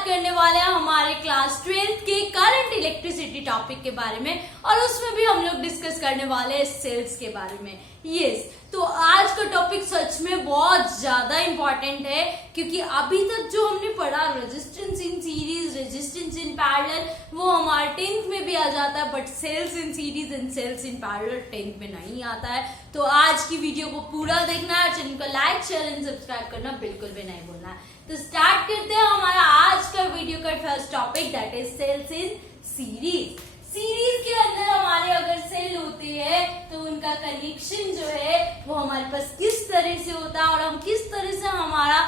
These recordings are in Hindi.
बात करने वाले हैं हमारे क्लास 12th के करंट इलेक्ट्रिसिटी टॉपिक के बारे में और उसमें भी हम लोग डिस्कस करने वाले हैं सेल्स के बारे में। यस, तो आज का टॉपिक सच में बहुत ज्यादा इंपॉर्टेंट है क्योंकि अभी तक जो हमने पढ़ा resistance in series, resistance in parallel, वो हमारे 10th में भी आ जाता है, but cells in series and cells in parallel 10th में नहीं आता है। तो आज की वीडियो को पूरा देखना है, चैनल को लाइक शेयर एंड सब्सक्राइब करना बिल्कुल भी नहीं भूलना है। तो स्टार्ट करते हैं हमारा आज का वीडियो का first topic, that is cells in series. Series के अंदर हमारे अगर सेल होते हैं तो उनका कनेक्शन जो है वो हमारे पास किस तरह से होता है और हम किस तरह से हमारा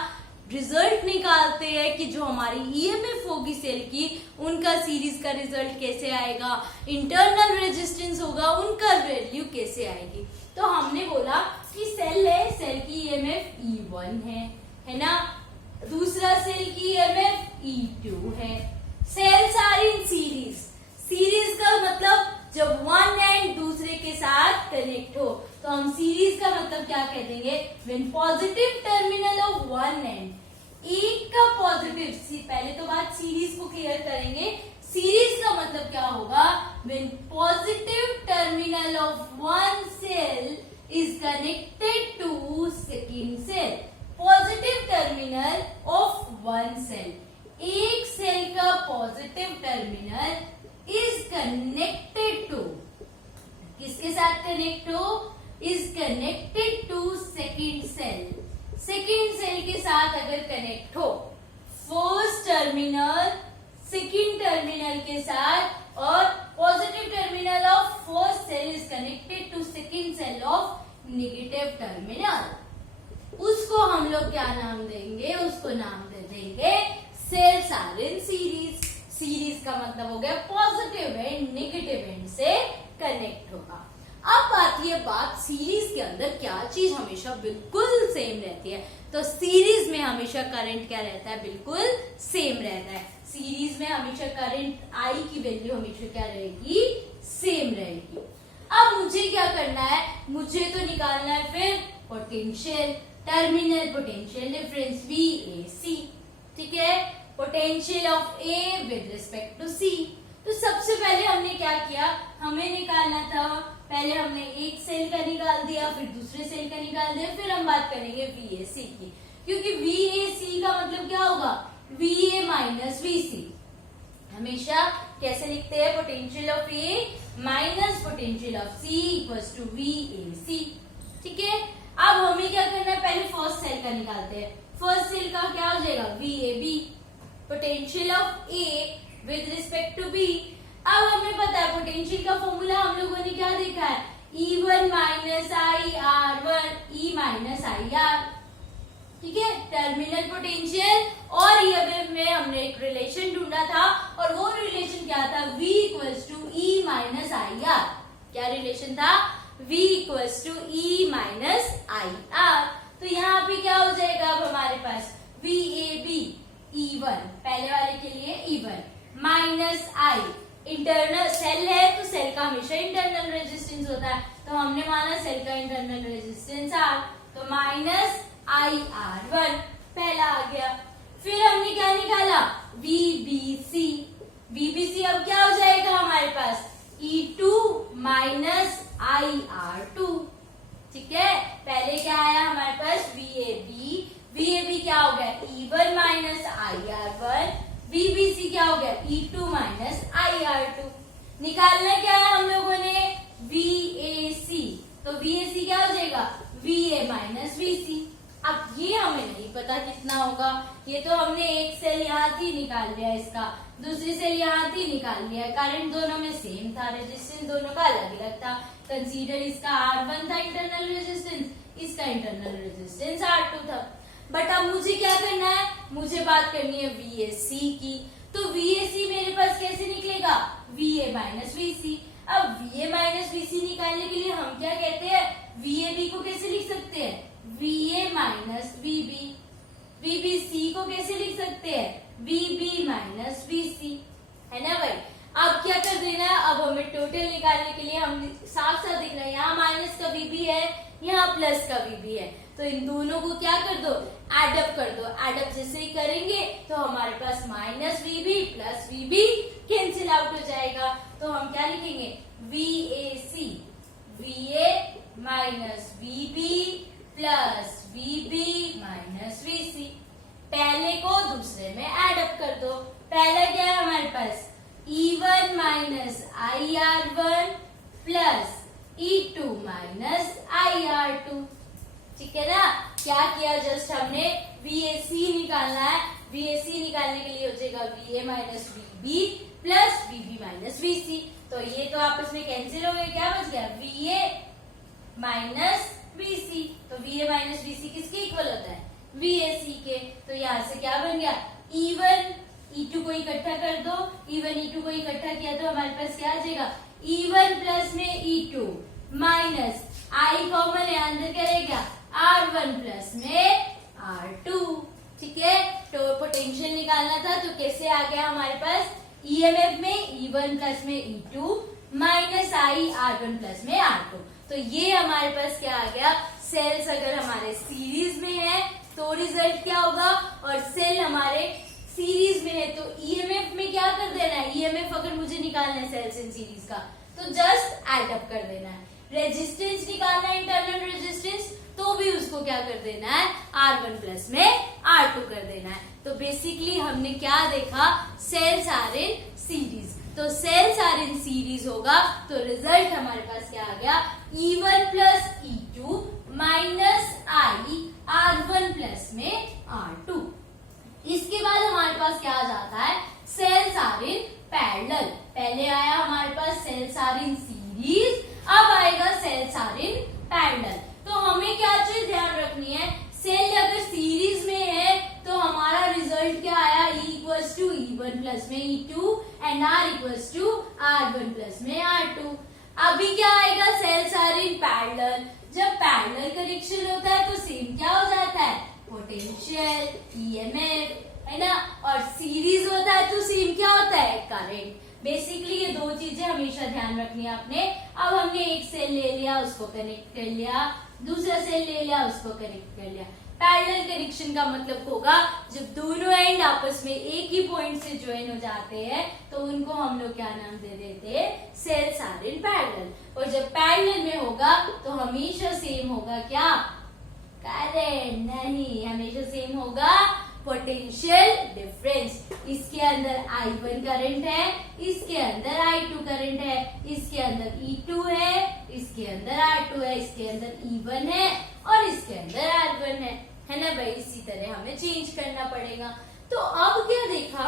रिजल्ट निकालते हैं कि जो हमारी ईएमएफ होगी सेल की, उनका सीरीज का रिजल्ट कैसे आएगा, इंटरनल रेजिस्टेंस होगा, उनका वैल्यू कैसे आएगी। तो हमने बोला कि सेल है, सेल की ईएमएफ E1 है ना, दूसरा सेल की ईएमएफ E2 है। Cells are in series. Series का मतलब जब वन एंड दूसरे के साथ कनेक्ट हो, तो हम सीरीज का मतलब क्या कह देंगे, when positive terminal of one and, एक का पॉजिटिव, पहले तो बात सीरीज को क्लियर करेंगे। सीरीज का मतलब क्या होगा, when positive terminal of one cell is connected to second cell. Positive terminal of one cell, एक सेल का positive terminal is connected to, किसके साथ कनेक्ट हो, is connected to second cell. Second cell के साथ अगर कनेक्ट हो, फर्स्ट टर्मिनल सेकेंड टर्मिनल के साथ, और positive terminal of first cell is connected to second cell of negative terminal, उसको हम लोग क्या नाम देंगे, उसको नाम दे देंगे cells are in series. Series का मतलब हो गया पॉजिटिव एंड नेगेटिव एंड से कनेक्ट होगा। अब आती है बात सीरीज के अंदर क्या चीज हमेशा बिल्कुल सेम रहती है। तो सीरीज में हमेशा करंट क्या रहता है, बिल्कुल सेम रहता है। सीरीज में हमेशा करंट आई की वैल्यू हमेशा क्या रहेगी, सेम रहेगी। अब मुझे क्या करना है, मुझे तो निकालना है फिर potential, terminal potential difference VAC, ठीक है, potential of A with respect to C। तो सबसे पहले हमने क्या किया, हमें निकालना था, पहले हमने एक सेल का निकाल दिया, फिर दूसरे सेल का निकाल दिया, फिर हम बात करेंगे VAC की, क्योंकि VAC का मतलब क्या होगा, VA माइनस VC। हमेशा कैसे लिखते हैं, potential of A minus potential of C equals to VAC, ठीक है। अब हमें क्या करना है, पहले फर्स्ट सेल का निकालते हैं। फर्स्ट सेल का क्या हो जाएगा, VAB, potential of A with respect to B। अब हमें पता है पोटेंशियल का फॉर्मूला हम लोगों ने क्या देखा है, E1 minus IR1 E minus IR, ठीक है, टर्मिनल पोटेंशियल। और ये में हमने एक रिलेशन ढूंढा था और वो रिलेशन क्या था, V equals to E minus IR। क्या रिलेशन था, V equals to E minus IR। तो यहाँ पे क्या हो जाएगा, अब हमारे पास VAB E1, पहले वाले के लिए E1 minus I, internal shell है तो सेल का हमेशा इंटरनल रेजिस्टेंस होता है, तो हमने माना सेल का इंटरनल रेजिस्टेंस R, तो माइनस IR1 पहला आ गया। फिर हमने क्या निकाला, VBC। VBC अब क्या हो जाएगा हमारे पास, E2 माइनस IR2, ठीक है। पहले क्या आया हमारे पास, VAB, VAB क्या हो गया, E1 माइनस IR1, VBC क्या हो गया, E2 माइनस IR2। निकालना क्या है हम लोगों ने, VAC, तो VAC क्या हो जाएगा, VA माइनस VC। अब ये हमें नहीं पता कितना होगा, ये तो हमने एक सेल यहाँ थी निकाल लिया, इसका दूसरी सेल यहाँ थी निकाल लिया, करंट दोनों में सेम था, रेजिस्टेंस दोनों का अलग अलग था। कंसीडर इसका R1 था इंटरनल रेजिस्टेंस, इसका इंटरनल रेजिस्टेंस R2 था। बट अब मुझे क्या करना है, मुझे बात करनी है VAC की। तो VAC मेरे पास कैसे निकलेगा, VA माइनस VC। अब VA माइनस VC निकालने के लिए हम क्या कहते हैं, VAB को कैसे लिख सकते हैं, VA माइनस VB। VBC को कैसे लिख सकते हैं, VB माइनस VC, है ना भाई। अब क्या कर देना है, अब हमें टोटल निकालने के लिए हम साफ साफ दिख रहा है, यहाँ माइनस का VB है, यहाँ प्लस का VB है, तो इन दोनों को क्या कर दो, एडअप कर दो। एडअप जैसे ही करेंगे तो हमारे पास माइनस वीबी प्लस वीबी कैंसिल आउट हो जाएगा। तो हम क्या लिखेंगे, VAC VA minus VB plus VB minus VC। पहले को दूसरे में एडअप कर दो। पहला क्या है हमारे पास, E1 minus IR1 plus E2 minus IR2। ठीक है ना। क्या किया, जस्ट हमने VAC निकालना है। VAC निकालने के लिए हो जाएगा VA minus VB plus VB minus VC। तो ये तो आपस में कैंसिल हो गए, क्या बच गया, VA माइनस VC। तो VA माइनस VC किसके इक्वल होता है, VAC के। तो यहाँ से क्या बन गया, E1 E2 को इकट्ठा कर दो। E1 E2 को इकट्ठा किया तो हमारे पास क्या आ जाएगा, E1 प्लस में E2 माइनस I कॉमन है, अंदर क्या रहेगा, R1 प्लस में R2। ठीक है। तो पोटेंशियल निकालना था, तो कैसे आ गया हमारे पास, EMF में E1 प्लस में E2 minus I R1 plus में R2। तो ये हमारे पास क्या आ गया, सेल्स अगर हमारे सीरीज में है तो रिजल्ट क्या होगा, और सेल हमारे सीरीज में है तो ईएमएफ में क्या कर देना है, ईएमएफ अगर मुझे निकालना है सेल्स इन सीरीज का तो जस्ट एड अप कर देना है। रेजिस्टेंस निकालना है, इंटरनल रेजिस्टेंस, तो भी उसको क्या कर देना है, R1 प्लस में R2 कर देना है। तो बेसिकली हमने क्या देखा, सेल्स आर इन सीरीज। तो सेल्स आर इन सीरीज होगा तो रिजल्ट हमारे पास क्या आ गया, E1 plus E2 minus I R1 plus में R2। इसके बाद हमारे पास क्या आ जाता है, सेल्स आर इन पैरेलल। पहले आया हमारे पास सेल्स आर इन सीरीज, अब आएगा सेल्स आर इन पैरेलल। तो हमें क्या चीज ध्यान रखनी है, सेल अगर सीरीज में है तो हमारा रिजल्ट क्या आया, E equals to E1 plus में E2 and R equals to R1 plus में R2। अभी क्या आएगा, सेल्स आर इन पैरेलल। जब पैरेलल कनेक्शन होता है तो सेम क्या हो जाता है, पोटेंशियल, ईएमएफ, है ना। और सीरीज होता है तो सेम क्या होता है, करंट। बेसिकली ये दो चीजें हमेशा ध्यान रखनी है आपने। अब हमने एक सेल ले लिया, उसको कनेक्ट कर लिया, दूसरा सेल ले लिया, उसको कनेक्ट कर लिया। पैरेलल कनेक्शन का मतलब होगा जब दोनों एंड आपस में एक ही पॉइंट से ज्वाइन हो जाते हैं तो उनको हम लोग क्या नाम दे देते हैं, सेल्स आर इन पैरेलल। और जब पैरेलल में होगा तो हमेशा सेम होगा क्या, करंट नहीं, हमेशा सेम होगा पोटेंशियल डिफरेंस। इसके अंदर I1 करंट है, इसके अंदर I2 करंट है, इसके अंदर E2 है, इसके अंदर R2 है, इसके अंदर E1 है और इसके अंदर R1 है ना भाई। इसी तरह हमें चेंज करना पड़ेगा। तो अब क्या देखा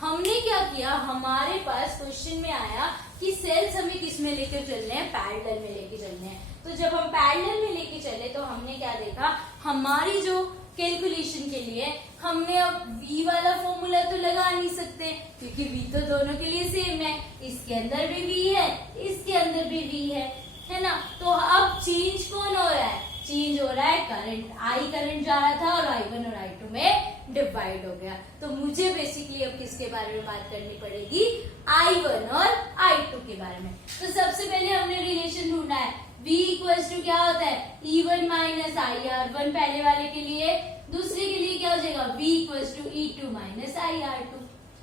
हमने क्या किया, हमारे पास क्वेश्चन में आया कि सेल्स हमें किस में लेकर चलने हैं, पैरेलल में लेके चलने हैं। तो जब हम पैरेलल में लेके चले तो हमने क्या देखा, हमारी जो कैलकुलेशन के लिए हमने अब V वाला फॉर्मूला तो लगा नहीं सकते क्योंकि V तो दोनों के लिए सेम है। इसके अंदर भी V है, इसके अंदर भी V है ना। तो अब चेंज कौन हो रहा है, चेंज हो रहा है करंट। I करंट जा रहा था और I1 और I2 में डिवाइड हो गया। तो मुझे बेसिकली अब किसके बारे में बात करनी पड़ेगी, I1 और I2 के बारे में। तो सबसे पहले हमने रिलेशन ढूंढना है, V इक्वल्स टू क्या होता है, E1 माइनस IR1 पहले वाले के लिए, दूसरे के लिए क्या हो जाएगा, V equals to E2 minus IR2।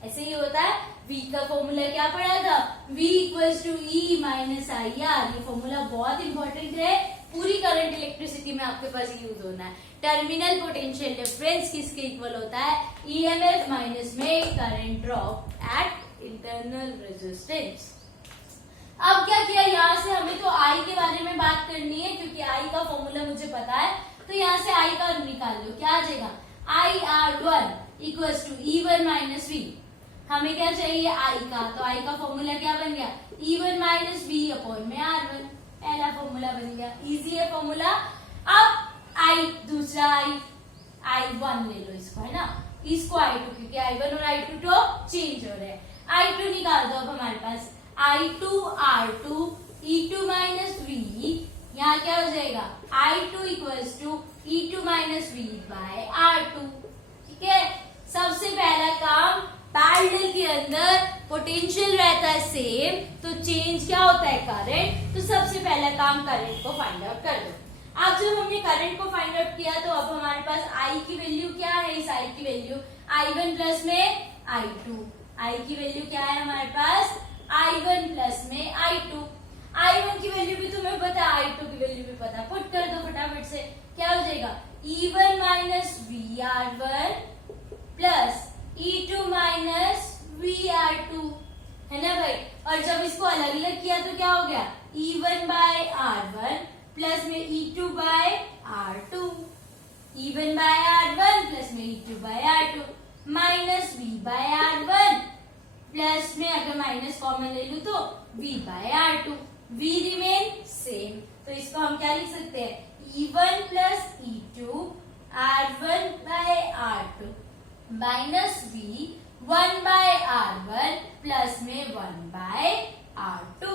ऐसे ही होता है। V का फॉर्मूला क्या पढ़ा था, V equals to E minus IR। ये फॉर्मूला बहुत इंपॉर्टेंट है, पूरी करंट इलेक्ट्रिसिटी में आपके पास यूज होना है। टर्मिनल पोटेंशियल डिफरेंस किसके इक्वल होता है, EMF माइनस में current drop eight internal resistance. अब क्या किया, यहाँ से हमें तो I के बारे में बात करनी है क्योंकि I का फॉर्मूला मुझे पता है। तो यहाँ से I का निकाल लो, क्या आ जाएगा, IR1 equals to E1 minus V। हमें क्या चाहिए, I का, तो I का फॉर्मूला क्या बन गया, E1 माइनस V अपॉन में R1। पहला फॉर्मूला बन गया, इजी है फॉर्मूला। अब I दूसरा I1 ले लो इसको, है ना, इसको I2, क्योंकि I1 और I2 तो चेंज हो रहे हैं। I2 निकाल दो अब हमारे पास, I2 R2 E2 minus V, यहाँ क्या हो जाएगा, I2 equals to E2 minus V by R2। ठीक है। सबसे पहला काम, पैरेलल के अंदर पोटेंशियल रहता है सेम, तो चेंज क्या होता है, करंट। तो सबसे पहला काम करंट को फाइंड आउट कर दो। अब जब हमने करंट को फाइंड आउट किया तो अब हमारे पास I की वैल्यू क्या है, इस I की वैल्यू I1 प्लस में I2, I की वैल्यू क्या है हमारे पास I1 प्लस में I2, I1 की वैल्यू भी तुम्हें पता, I2 की वैल्यू भी पता, पुट कर दो फटाफट से, क्या हो जाएगा E1 minus VR1 plus E2 minus VR2, है ना भाई। और जब इसको अलग अलग किया तो क्या हो गया E1 बाय R1 प्लस में E2 by R2, E1 bye R1 plus में E2 by R2 minus V by R1 plus में अगर माइनस कॉमन ले लूं तो V by R2, V remain same, तो इसको हम क्या लिख सकते हैं E1 plus E2 R1 by R2 minus V 1 by R1 plus में 1 बाय R2।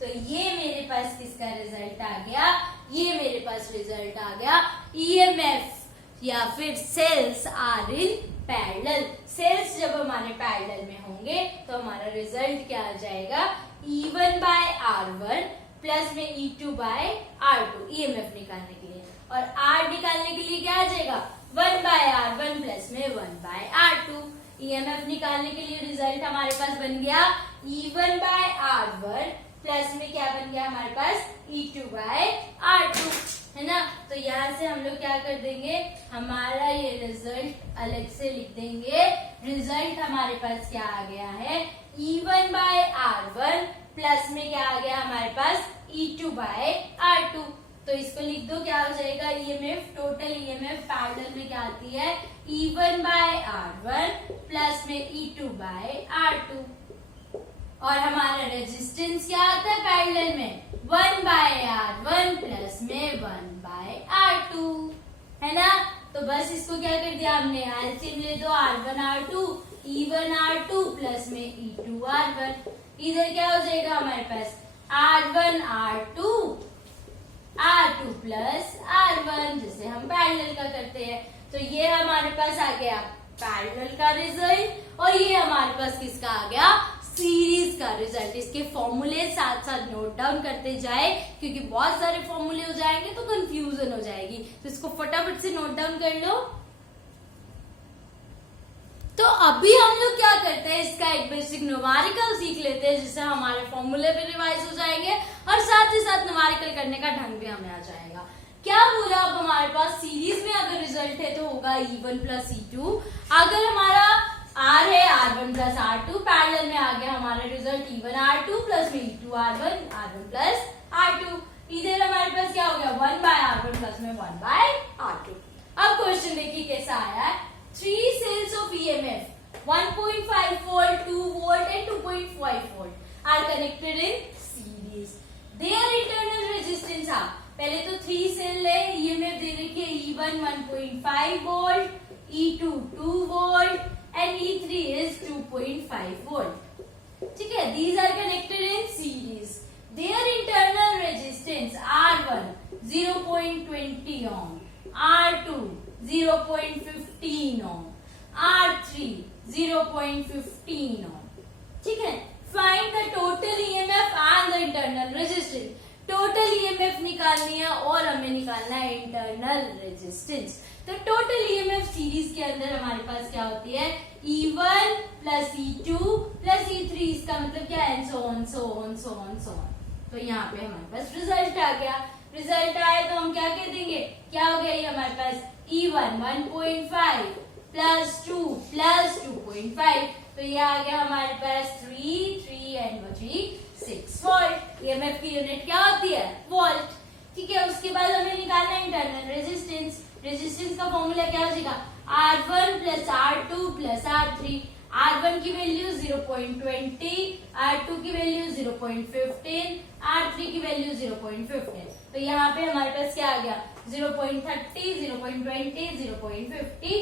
तो ये मेरे पास किसका रिजल्ट आ गया, ये मेरे पास रिजल्ट आ गया EMF या फिर cells are in parallel. Cells जब हमारे पैरेलल में होंगे तो हमारा रिजल्ट क्या आ जाएगा E1 बाय R1 प्लस में E2 बाय R2 EMF निकालने के लिए, और R निकालने के लिए क्या आ जाएगा 1 बाय R1 प्लस में 1 बाय R2। EMF निकालने के लिए रिजल्ट हमारे पास बन गया E1 बाय R1 प्लस में क्या बन गया हमारे पास E2 बाय R2, है ना। तो यहाँ से हम लोग क्या कर देंगे, हमारा ये रिजल्ट अलग से लिख देंगे। रिजल्ट हमारे पास क्या आ गया है E1 बाय R1 प्लस में क्या आ गया हमारे पास E2 बाय R2। तो इसको लिख दो, क्या हो जाएगा EMF, टोटल EMF पैरेलल में क्या आती है E1 बाय R1 प्लस में E2 बाय R2, और हमारा रेजिस्टेंस क्या आता है पैरेलल में 1 बाय R1 प्लस में 1 बाय R2, है ना। तो बस इसको क्या कर दिया हमने, एलसीएम ले दो R1 R2 E1 R2 plus में E2 R1, इधर क्या हो जाएगा हमारे पास R1 R2 प्लस R1, जिसे हम पैरेलल का करते हैं। तो ये हमारे पास आ गया पैरेलल का रिजल्ट, और ये हमारे पास किसका आ गया सीरीज का रिजल्ट। इसके फॉर्मूले साथ साथ नोट डाउन करते जाए, क्योंकि बहुत सारे फॉर्मूले हो जाएंगे तो कंफ्यूजन हो जाएगी, तो इसको फटाफट से नोट डाउन कर लो। तो अभी हम लोग क्या करते हैं, इसका एक बेसिक न्यूमेरिकल सीख लेते हैं, जिससे हमारे फॉर्मूले भी रिवाइज हो जाएंगे और साथ ही साथ न्यूमेरिकल करने का ढंग भी हमें आ जाएगा। क्या बोला, अब हमारे पास सीरीज में अगर रिजल्ट है तो होगा E1 प्लस E2, अगर हमारा R है R1 प्लस R2, पैरेलल में आ गया हमारा रिजल्ट E1 R2 प्लस में E2 R1 प्लस R2, इधर हमारे पास क्या हो गया 1 बाय R1 प्लस में 1 बाय R2। अब क्वेश्चन देखिए कैसा आया है, 3 cells of EMF 1.5 volt, 2 volt and 2.5 volt are connected in series. Their internal resistance are, पहले तो 3 सेल है, EMF दे रखी है E1 1.5 volt, E2 2 volt and E3 is 2.5 volt. ठीक है, these are connected in series. Their internal resistance R1 0.20 ohm, R2 0.15 ohm, R3 0.15 ohm. ठीक है, find the total EMF and the internal resistance. Total EMF निकालनी है और हमें निकालना है इंटरनल रेजिस्टेंस। तो टोटल EMF सीरीज के अंदर हमारे पास क्या होती है E1 plus E2 plus E3, इसका मतलब क्या है so on so on so on so on। तो यहाँ पे हमारे पास रिजल्ट आ गया, रिजल्ट आए तो हम क्या कह देंगे, क्या हो गया ये हमारे पास E1 1.5 प्लस 2 प्लस 2.5, तो ये आ गया हमारे पास 3 एंड बची 6 वोल्ट। EMF की यूनिट क्या होती है वोल्ट। ठीक है, उसके बाद हमें निकालना है इंटरनल रेजिस्टेंस। रेजिस्टेंस का फॉर्मूला क्या हो जाएगा R1 plus R2 plus R3। R1 की वैल्यू 0.20, R2 की वैल्यू 0.15, R3 की वैल्यू 0.15। तो यहाँ पे हमारे पास क्या आ गया 0.30, 0.20, 0.50।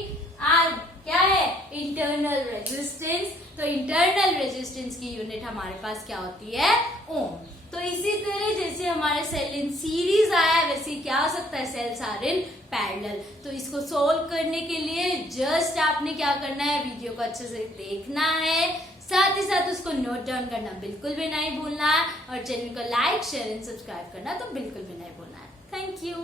R क्या है इंटरनल रेजिस्टेंस। तो इंटरनल रेजिस्टेंस की यूनिट हमारे पास क्या होती है ओम। तो इसी तरह जैसे हमारे सेल इन सीरीज आया, वैसे क्या हो सकता है सेल्स आर इन पैरेलल। तो इसको सोल्व करने के लिए जस्ट आपने क्या करना है, वीडियो को अच्छे से देखना है, साथ ही साथ उसको नोट डाउन करना बिल्कुल भी नहीं भूलना है, और चैनल को लाइक शेयर एंड सब्सक्राइब करना तो बिल्कुल भी नहीं भूलना है। Thank you.